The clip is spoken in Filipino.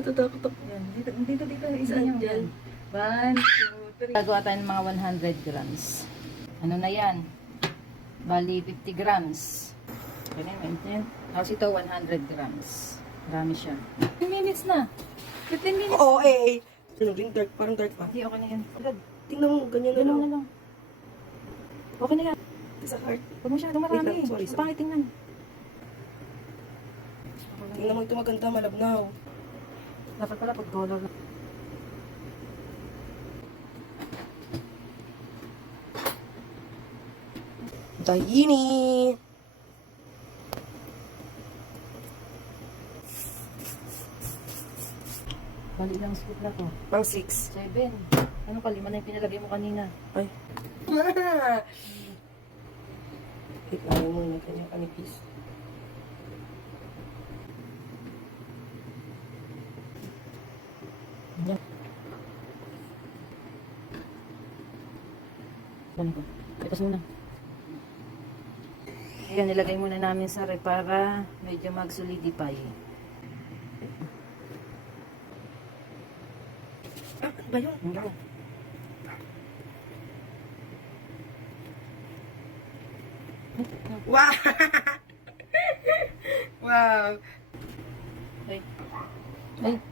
Natatakot ako. Yan, dito, isa Saan yan. dyan? 1, 2, 3. Gagawa tayo ng mga 100 grams. Ano na yan? Bali, 50 grams. Ganyan, yan. Tapos ito, 100 grams. Marami siya. 15 minutes na. 15 minutes. Oo, eh. Ano, green dark, parang dark pa. Hindi, okay na yan. Agad. Tingnan mo, ganyan na Ganun lang. na lang. Okay na yan. Sa heart. Huwag masyadong marami. Wait lang, sorry. Pangit tingnan. Tingnan mo ito maganda, malabnaw. Dapat pala pag color na. Tahini! Bali lang scoop na to. Pang 6. 7. Ano ka? 5 na yung pinalagay mo kanina. Ay. Ma! Wait, ayaw mo na kanyang kanipis. Yan. Ganito. Ipas muna. Ayan, nilagay muna namin sa ref para medyo mag-solidify. Ah, ano ba yun? Ano? Wow! wow! Ay. Ay.